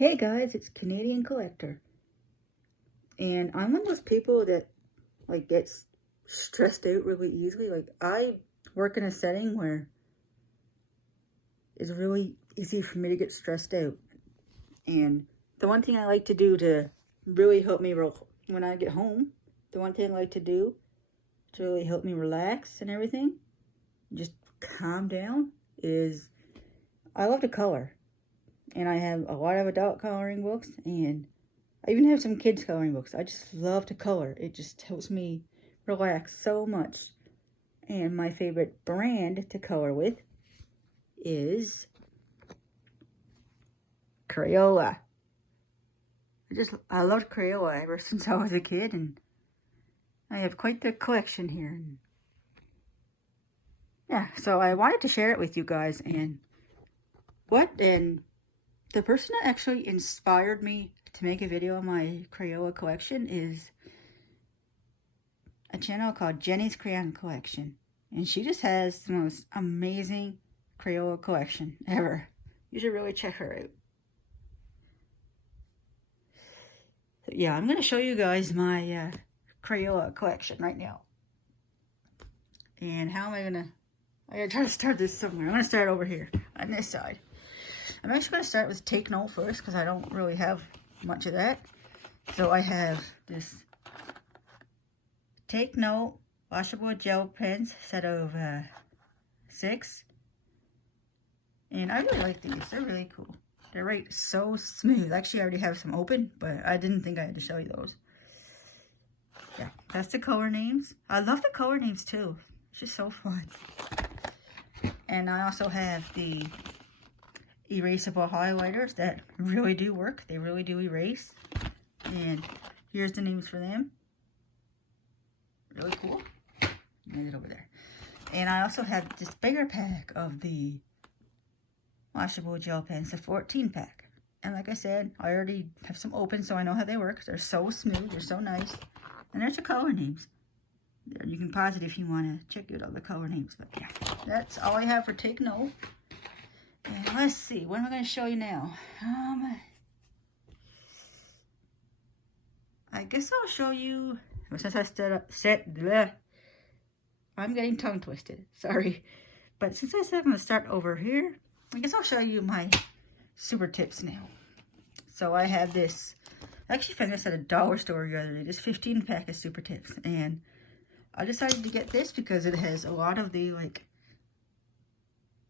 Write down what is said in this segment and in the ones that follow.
Hey guys, it's Canadian Collector. And I'm one of those people that gets stressed out really easily. I work in a setting where it's really easy for me to get stressed out. And the one thing I like to do to really help me when I get home, the one thing I like to do to really help me relax and everything, just calm down, is I love to color. And I have a lot of adult coloring books, and I even have some kids coloring books. I just love to color. It just helps me relax so much. And my favorite brand to color with is Crayola. I loved Crayola ever since I was a kid, and I have quite the collection here. Yeah, so I wanted to share it with you guys. And the person that actually inspired me to make a video on my Crayola collection is a channel called Jenny's Crayon Collection. And she just has the most amazing Crayola collection ever. You should really check her out. So yeah, I'm going to show you guys my Crayola collection right now. And how am I going to... I gotta try to start this somewhere. I'm going to start over here on this side. I'm actually going to start with Take Note first because I don't really have much of that. So I have this Take Note washable gel pens, set of 6. And I really like these. They're really cool. They're so smooth. Actually, I already have some open, but I didn't think I had to show you those. Yeah, that's the color names. I love the color names too. It's just so fun. And I also have the erasable highlighters that really do work. They really do erase. And here's the names for them. Really cool. Get it over there. And I also have this bigger pack of the washable gel pens, the 14 pack. And like I said, I already have some open, so I know how they work. They're so smooth. They're so nice. And there's the color names. There, you can pause it if you want to check out all the color names. But yeah, that's all I have for Take Note. And let's see, what am I going to show you now? I guess I'll show you, since I I'm getting tongue twisted, sorry. But since I said I'm going to start over here, I guess I'll show you my super tips now. So I have this, I actually found this at a dollar store the other day, this 15 pack of super tips. And I decided to get this because it has a lot of the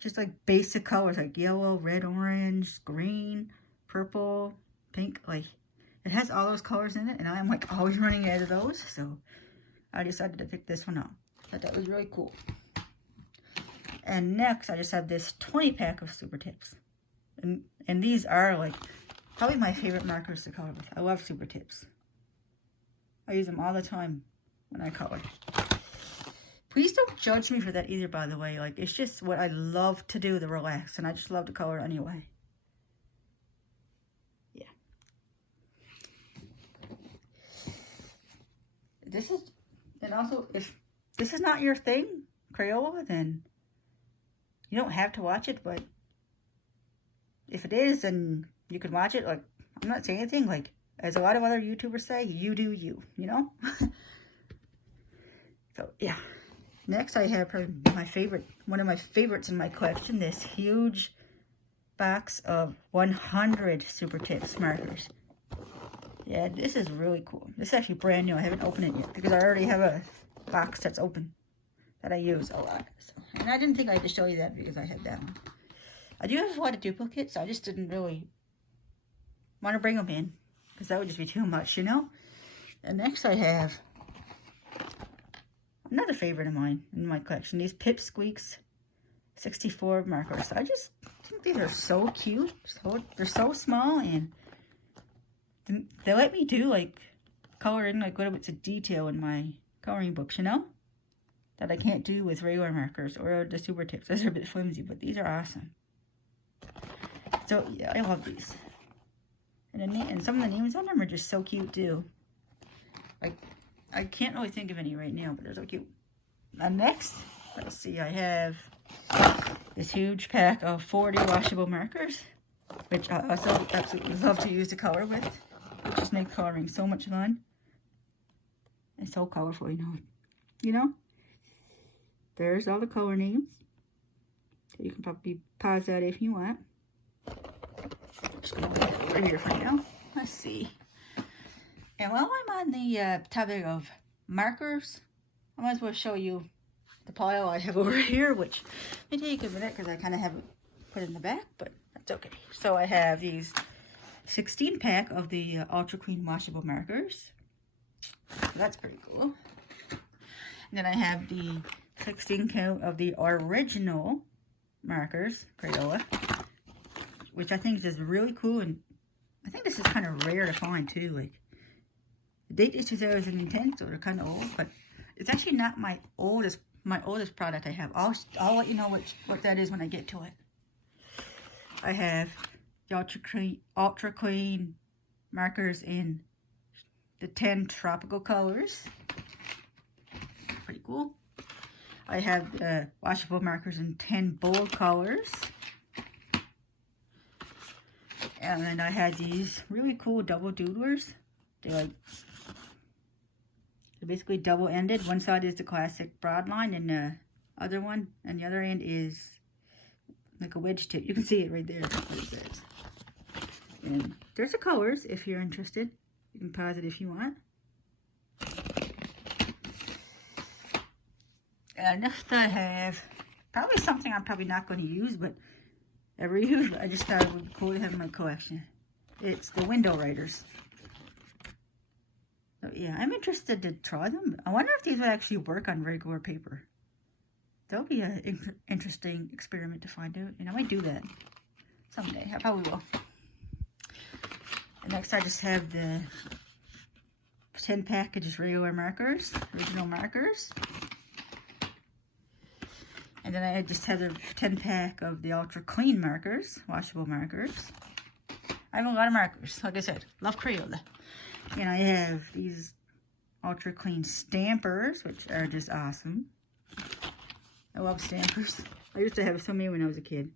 just basic colors like yellow, red, orange, green, purple, pink. It has all those colors in it, and I'm always running out of those, so I decided to pick this one up. I thought that was really cool. And next, I just have this 20 pack of super tips, and these are probably my favorite markers to color with. I love super tips. I use them all the time when I color. Please don't judge me for that either, by the way. It's just what I love to do to relax, and I just love to color anyway. Yeah. And also, if this is not your thing, Crayola, then you don't have to watch it, but if it is, then you can watch it. I'm not saying anything. As a lot of other YouTubers say, you do you, you know? So, yeah. Next, I have one of my favorites in my collection, this huge box of 100 Super Tips markers. Yeah, this is really cool. This is actually brand new. I haven't opened it yet because I already have a box that's open that I use a lot. So, and I didn't think I had to show you that because I had that one. I do have a lot of duplicates. I just didn't really want to bring them in because that would just be too much, you know? And next I have another favorite of mine in my collection, these Pipsqueaks 64 markers. I just think these are so cute. They're so small, and they let me do color in little bits of detail in my coloring books, you know, that I can't do with regular markers or the super tips. Those are a bit flimsy, but these are awesome. So yeah, I love these. And some of the names on them are just so cute too. I can't really think of any right now, but they're so cute. And next, let's see, I have this huge pack of 40 washable markers. which I also absolutely love to use the color with. It just makes coloring so much fun. It's so colorful, you know? There's all the color names. So you can probably pause that if you want. Just gonna put it over here for now. Let's see. And while I'm on the topic of markers, I might as well show you the pile I have over here, which may take a minute because I kind of have it put in the back, but that's okay. So I have these 16 pack of the Ultra Clean washable markers. So that's pretty cool. And then I have the 16 count of the original markers, Crayola, which I think is really cool, and I think this is kind of rare to find too. Like, the date is 2010, so they're kind of old, but it's actually not my oldest product I have. I'll let you know what that is when I get to it. I have the Ultra Clean markers in the 10 tropical colors. Pretty cool. I have the washable markers in 10 bold colors. And then I had these really cool double doodlers. They're basically double-ended. One side is the classic broad line, and the other one, and the other end is like a wedge tip. You can see it right there, what it says. And there's the colors if you're interested. You can pause it if you want. And next I have probably something I'm probably not going to use, but ever use. I just thought it would be cool to have in my collection. It's the window writers. So yeah, I'm interested to try them. I wonder if these would actually work on regular paper. That'll be an interesting experiment to find out. And I might do that someday. I probably will. And next I just have the 10 pack of just regular markers, original markers. And then I just have the 10 pack of the Ultra Clean markers, washable markers. I have a lot of markers, like I said, love Crayola. And I have these Ultra Clean stampers, which are just awesome. I love stampers. I used to have so many when I was a kid.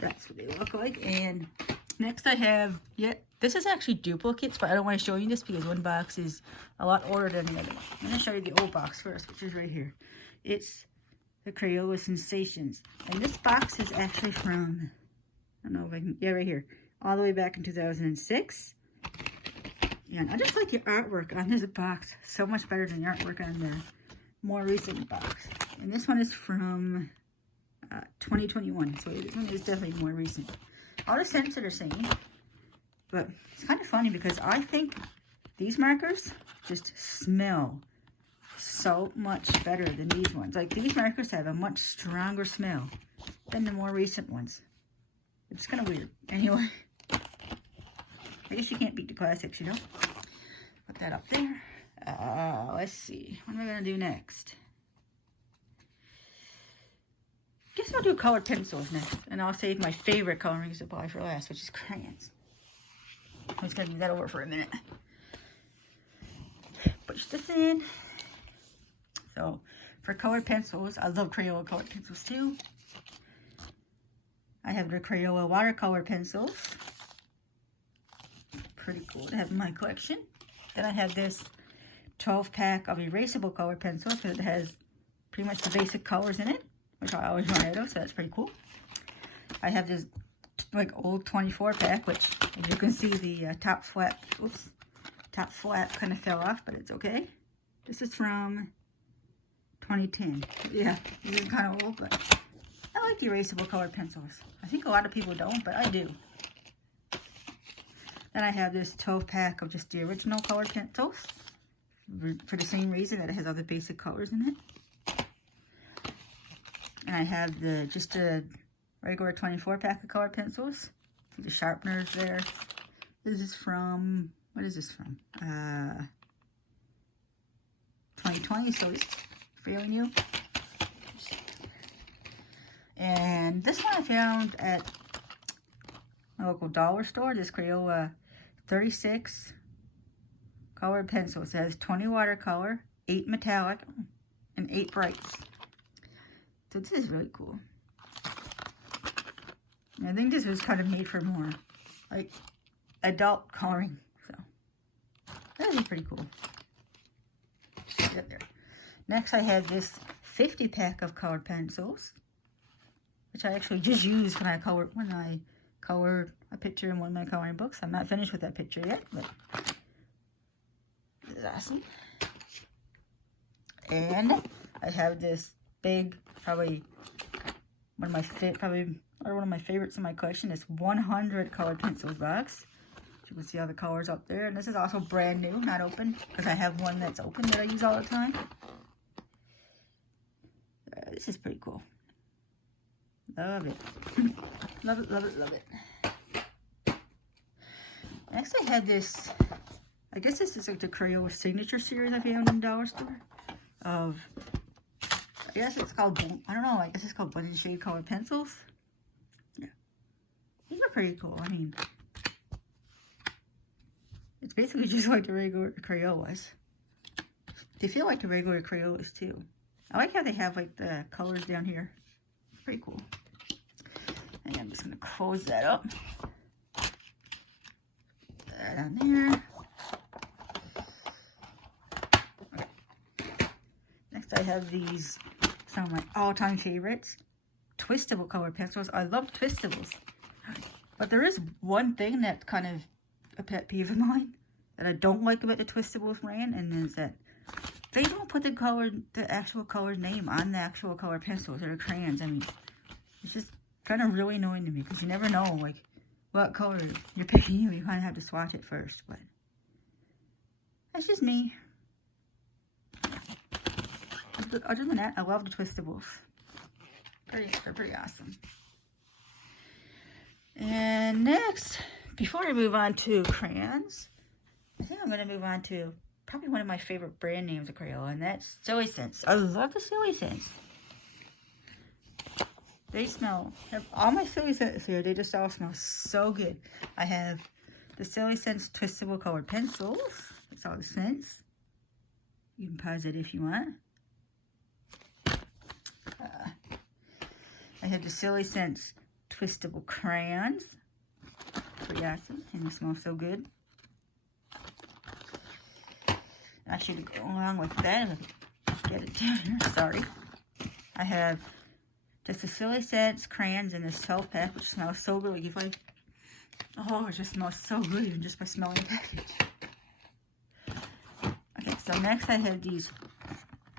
That's what they look like. And next I have, this is actually duplicates, but I don't want to show you this because one box is a lot older than the other one. I'm going to show you the old box first, which is right here. It's the Crayola Sensations. And this box is actually from, I don't know if I can, right here. All the way back in 2006. And I just like the artwork on this box so much better than the artwork on the more recent box. And this one is from 2021. So this one is definitely more recent. All the scents are the same. But it's kind of funny because I think these markers just smell so much better than these ones. Like, these markers have a much stronger smell than the more recent ones. It's kind of weird. Anyway, I guess you can't beat the classics, you know? Put that up there. Let's see. What am I going to do next? Guess I'll do colored pencils next. And I'll save my favorite coloring supply for last, which is crayons. I'm just going to leave that over for a minute. Push this in. So, for colored pencils, I love Crayola colored pencils too. I have the Crayola watercolor pencils. Pretty cool to have in my collection. Then I have this 12 pack of erasable colored pencils because it has pretty much the basic colors in it, which I always run out of, so that's pretty cool. I have this like old 24 pack, which as you can see the top flap kind of fell off, but it's okay. This is from 2010. Yeah, this is kind of old, but I like the erasable colored pencils. I think a lot of people don't, but I do. Then I have this 12 pack of just the original colored pencils for the same reason that it has other basic colors in it. And I have just a regular 24 pack of colored pencils. See the sharpeners there. This is from, what is this from? 2020, so it's fairly new. And this one I found at my local dollar store. This Crayola 36 colored pencils. It has 20 watercolor, 8 metallic, and 8 brights. So this is really cool. And I think this was kind of made for more, like, adult coloring. So, that is pretty cool. Right there. Next, I had this 50 pack of colored pencils, which I actually just used when I colored a picture in one of my coloring books. I'm not finished with that picture yet, but this is awesome. And I have this big, probably one of my favorites in my collection. This 100 colored pencils box. You can see all the colors up there, and this is also brand new, not open, because I have one that's open that I use all the time. This is pretty cool. Love it. Love it, love it, love it. Next I had this, I guess this is like the Crayola Signature series I found in the dollar store. I guess it's called, I don't know, I guess it's called Blended Shade Colored Pencils. Yeah. These are pretty cool. I mean, it's basically just like the regular Crayolas. They feel like the regular Crayolas too. I like how they have like the colors down here. It's pretty cool. And I'm just going to close that up. Put that on there. Okay. Next I have these, some of my all-time favorites. Twistable colored pencils. I love twistables. But there is one thing that's kind of a pet peeve of mine that I don't like about the twistables brand, and is that they don't put the actual color name on the actual color pencils or the crayons. I mean, it's just kind of really annoying to me because you never know like what color you're picking. You kind of have to swatch it first, but that's just me. But other than that, I love the twistables. They're pretty awesome. And next, before I move on to crayons, I think I'm going to move on to probably one of my favorite brand names of Crayola, and that's Silly Scents. I love the Silly Scents. They smell, all my Silly Scents here, they just all smell so good. I have the Silly Scents Twistable Colored Pencils. That's all the scents. You can pause it if you want. I have the Silly Scents Twistable Crayons. Pretty awesome, and they smell so good. Actually, to go along with that, get it down here, sorry. I have just the Silly Scents crayons in this 12 pack, which smells so good. Like if oh, it just smells so good even just by smelling the package. Okay, so next I have these,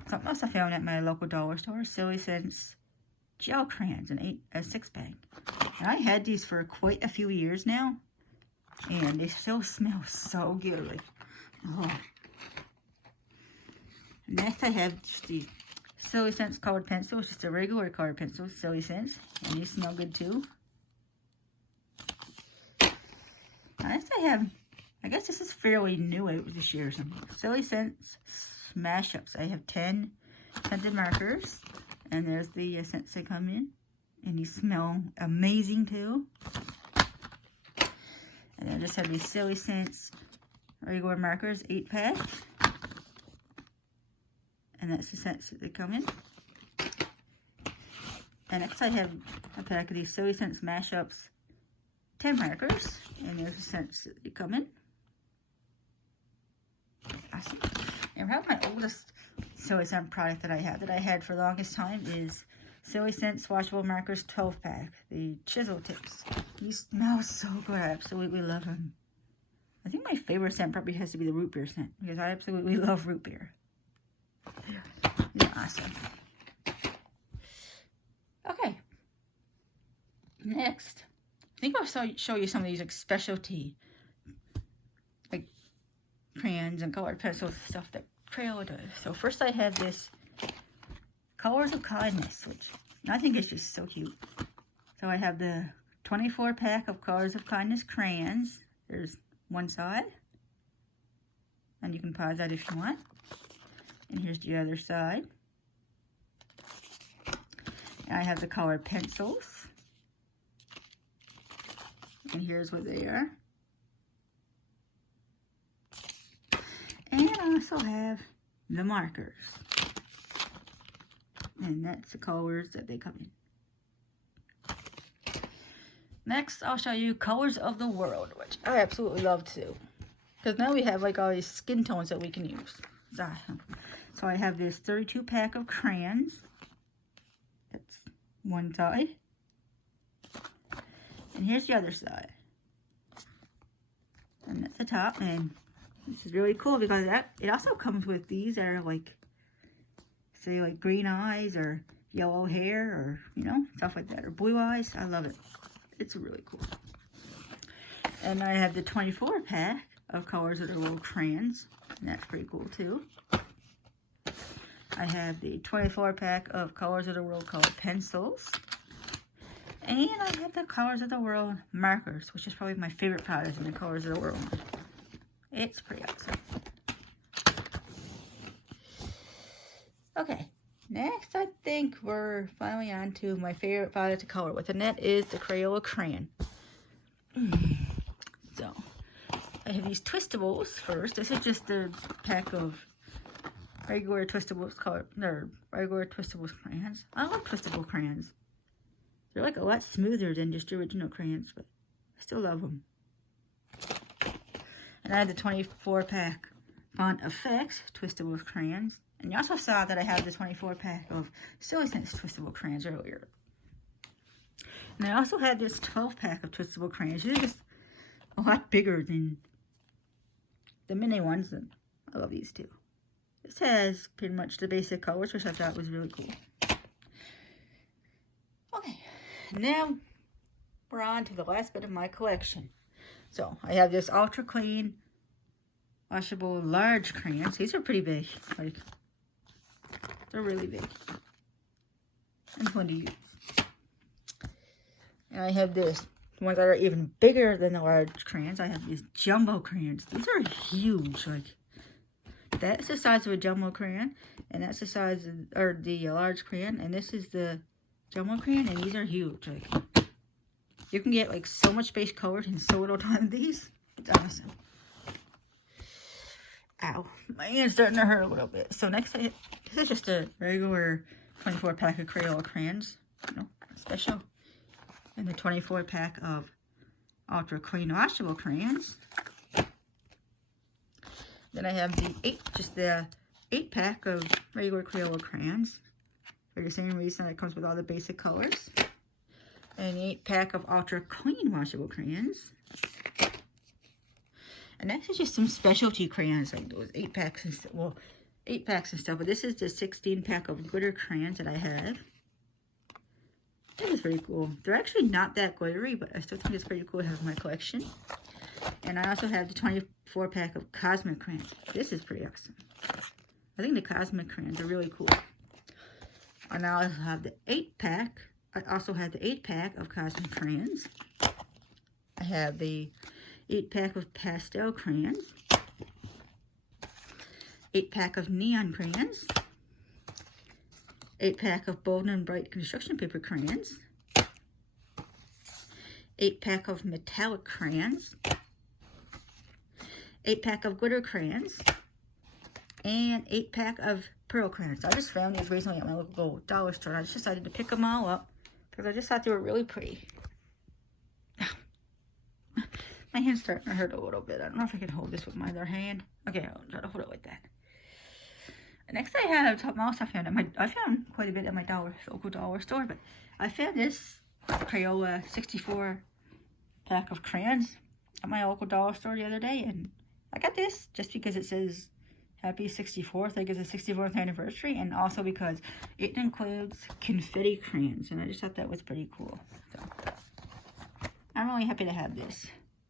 something else I found at my local dollar store, Silly Scents gel crayons in a 6-pack. And I had these for quite a few years now, and they still smell so good. Like, oh. Next I have just the Silly Scents colored pencils, just a regular colored pencil, Silly Scents, and these smell good too. Next I have, I guess this is fairly new this year or something, Silly Scents Smash Ups. I have 10 scented markers, and there's the scents they come in, and these smell amazing too. And then I just have these Silly Scents regular markers, 8-pack. And that's the scents that they come in. And next I have a pack of these Silly Scents Mashups 10 markers. And there's the scents that they come in. Awesome. And probably my oldest Silly Scent product that I had for the longest time is Silly Scents Washable Markers 12-pack. The chisel tips. These smell so good. I absolutely love them. I think my favorite scent probably has to be the root beer scent, because I absolutely love root beer. They're awesome. Okay. Next, I think I'll show you some of these like specialty like crayons and colored pencils stuff that Crayola does. So first I have this Colors of Kindness, which I think is just so cute. So I have the 24-pack of Colors of Kindness crayons. There's one side, and you can pause that if you want. And here's the other side. And I have the colored pencils. And here's what they are. And I also have the markers. And that's the colors that they come in. Next, I'll show you Colors of the World, which I absolutely love too. Because now we have like all these skin tones that we can use. It's awesome. So I have this 32 pack of crayons. That's one side. And here's the other side. And that's the top. And this is really cool because it also comes with these that are like, say like green eyes or yellow hair or, you know, stuff like that. Or blue eyes. I love it. It's really cool. And I have the 24 pack of Colors of the World crayons. And that's pretty cool too. I have the 24 pack of Colors of the World colored pencils. And I have the Colors of the World markers, which is probably my favorite powders in the Colors of the World. It's pretty awesome. Okay, next I think we're finally on to my favorite powder to color with, and that is the Crayola crayon. So, I have these Twistables first. This is just a pack of regular Twistables color, or regular Twistables crayons. I love Twistable crayons. They're like a lot smoother than just original crayons, but I still love them. And I have the 24 pack Font Effects Twistable crayons. And you also saw that I have the 24 pack of Silly Sense Twistable crayons earlier. And I also had this 12 pack of Twistable crayons. They're just a lot bigger than the mini ones. And I love these too. This has pretty much the basic colors, which I thought was really cool. Okay, now we're on to the last bit of my collection. So I have this Ultra Clean Washable Large crayons. These are pretty big. Like, they're really big and fun to use. And I have this, the ones that are even bigger than the large crayons. I have these jumbo crayons. These are huge. Like, that's the size of a jumbo crayon, and that's the size of, or the large crayon, and this is the jumbo crayon, and these are huge. Like, you can get like so much base colored in so little time of these. It's awesome. Ow, my hand's starting to hurt a little bit. So next, this is just a regular 24 pack of Crayola crayons, you know, special, and the 24 pack of Ultra Clean Washable crayons. Then I have the 8 pack of regular Crayola crayons, for the same reason it comes with all the basic colors. And the 8 pack of Ultra Clean Washable crayons. And that's just some specialty crayons, like those 8 packs and stuff. Well, 8 packs and stuff. But this is the 16 pack of glitter crayons that I have. This is pretty cool. They're actually not that glittery, but I still think it's pretty cool to have in my collection. And I also have the 24 pack of Cosmic crayons. This is pretty awesome. I think the Cosmic crayons are really cool. And I also have the 8 pack. I also have the 8 pack of Cosmic crayons. I have the 8 pack of pastel crayons. 8 pack of neon crayons. 8 pack of bold and bright construction paper crayons. 8 pack of metallic crayons. 8 pack of glitter crayons. And 8 pack of pearl crayons. I just found these recently at my local dollar store. I just decided to pick them all up because I just thought they were really pretty. My hand's starting to hurt a little bit. I don't know if I can hold this with my other hand. Okay, I'll try to hold it like that. Next, I have something else I found quite a bit at my local dollar store, but I found this Crayola 64 pack of crayons at my local dollar store the other day, and I got this just because it says Happy 64th, like it's the 64th anniversary, and also because it includes confetti crayons, and I just thought that was pretty cool. So I'm really happy to have this.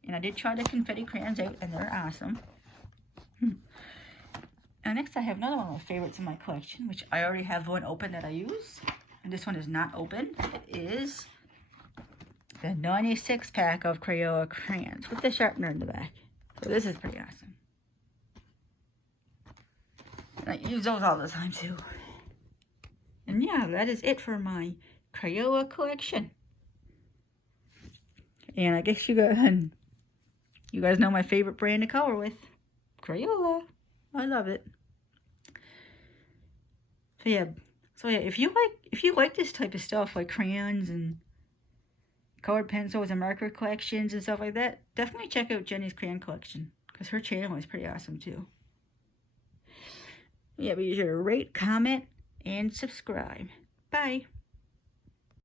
And I did try the confetti crayons out, and they're awesome. And next I have another one of my favorites in my collection, which I already have one open that I use. And this one is not open. It is the 96 pack of Crayola crayons with the sharpener in the back. So this is pretty awesome. And I use those all the time too. And yeah, that is it for my Crayola collection. And I guess you guys know my favorite brand to color with, Crayola. I love it. So yeah, if you like this type of stuff, like crayons and colored pencils and marker collections and stuff like that, definitely check out Jenny's crayon collection because her channel is pretty awesome too. Yeah, be sure to rate, comment, and subscribe. Bye.